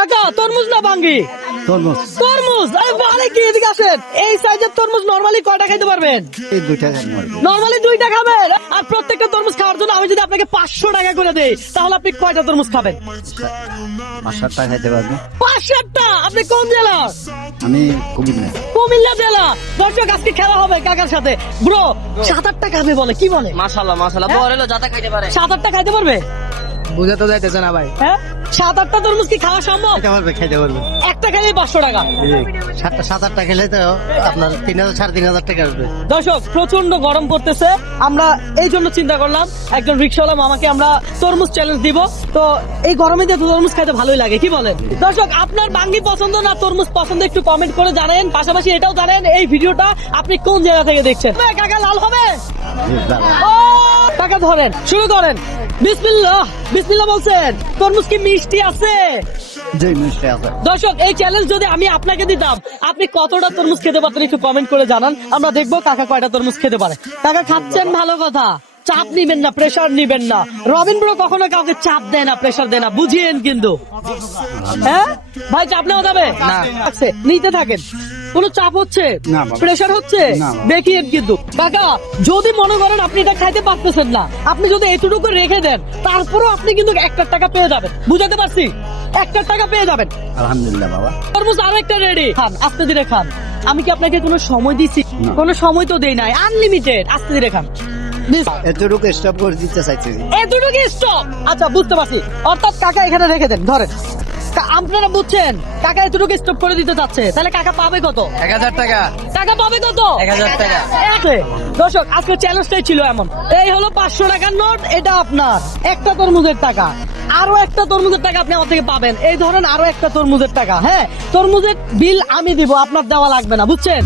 কাকা তরমুজ না ভাঙ্গি? তরমুজ তরমুজ। আরে কি, এদিকে আসেন। এই সাইজের তরমুজ নরমালি কয়টা খাইতে পারবেন? এই 2 টাকা নরমালি 2টা খাবেন। আর প্রত্যেকটা তরমুজ খাওয়ার জন্য আমি যদি আপনাকে 500 টাকা করে দেই, তাহলে আপনি কয়টা তরমুজ খাবেন? 5-7 টাকা খাইতে পারবো। 5-7টা। আপনি কোন জেলা? আমি কুমিল্লা। কুমিল্লা জেলা। দর্শক আজকে খেলা হবে কাকার সাথে। ব্রো 7-8টা খাবে বলে, কি বলে? মাশাআল্লাহ মাশাআল্লাহ, বড় হলো যাতা খাইতে পারে। 7-8টা খাইতে পারবে? বুঝা তো যাইতেছে না ভাই। হ্যাঁ 7-8টা তরমুজ কি খাওয়া সম্ভব? খাইতে পারবে। একটা খেলে 500 টাকা। 7-8 টাকা খেলে তো আপনার 3,000-3,500 টাকা আসবে। দর্শক প্রচন্ড গরম পড়তেছে, আমরা এই জন্য চিন্তা করলাম একজন রিক্সাওয়ালা মামাকে আমরা তরমুজ চ্যালেঞ্জ দিব। তো এই গরমে যে তরমুজ খাইতে ভালোই লাগে, কি বলেন? দর্শক আপনার বাঙ্গি পছন্দ না তরমুজ পছন্দ একটু কমেন্ট করে জানেন। পাশাপাশি এটাও জানেন এই ভিডিওটা আপনি কোন জায়গা থেকে দেখছেন। কাকা লাল হবে? ও কাকা ধরেন, শুরু করেন। বিসমিল্লাহ। বিসমিল্লাহ বলছেন। তরমুজ কি মিষ্টি আছে? জি মিষ্টি আছে। দর্শক এই চ্যালেঞ্জ যদি আমি আপনাকে দিতাম, আপনি কতটা তরমুজ খেতে পারতেন একটু কমেন্ট করে জানান। আমরা দেখবো কাকা কয়টা তরমুজ খেতে পারে। কাকা খাচ্ছেন, ভালো কথা। চাপ নিবেন না, প্রেসার নিবেন না। রবিন ব্রো কখনো কাউকে চাপ দেয় না, প্রেসার দেয় না, বুঝিয়েন কিন্তু। হ্যাঁ ভাই, চাপ নেওয়া যাবে না। আছে, নিতে থাকেন। কোন চাপ হচ্ছে? না বাবা। প্রেসার হচ্ছে? না বাবা। দেখিয়েন কিন্তু। কাকা যদি মনে করেন আপনি এটা খাইতে পারতেছেন না, আপনি যদি এতটুকু রেখে দেন, তারপরও আপনি কিন্তু 1 টাকা পেয়ে যাবেন। বুঝাতে পারছি? 1 টাকা পেয়ে যাবেন। আলহামদুলিল্লাহ বাবা। তরমুজ আরো একটা রেডি। খান, আস্তে ধীরে খান। আমি কি আপনাকে কোনো সময় দিছি? না। কোনো সময় তো দেই নাই, আনলিমিটেড। আস্তে ধীরে খান। এতটুকু স্টপ করে দিতে চাইছি। এতটুকু স্টপ। আচ্ছা বুঝতে পারছি। অর্থাৎ কাকা এখানে রেখে দেন, ধরেন। আপনারা বুঝছেন কাকা এতটুকু স্টপ করে দিতে চাচ্ছে, তাহলে কাকা পাবে কত? 1000 টাকা। টাকা পাবে কত? 1000 টাকা। দর্শক আজকে চ্যালেঞ্জটাই ছিল এমন। এই হলো 500 টাকার নোট, এটা আপনার একটা তরমুজের টাকা। আরো একটা তরমুজের টাকা আপনি আমার থেকে পাবেন। এই ধরেন আরো একটা তরমুজের টাকা। হ্যাঁ তরমুজের বিল আমি দিব, আপনার দেওয়া লাগবে না, বুঝছেন?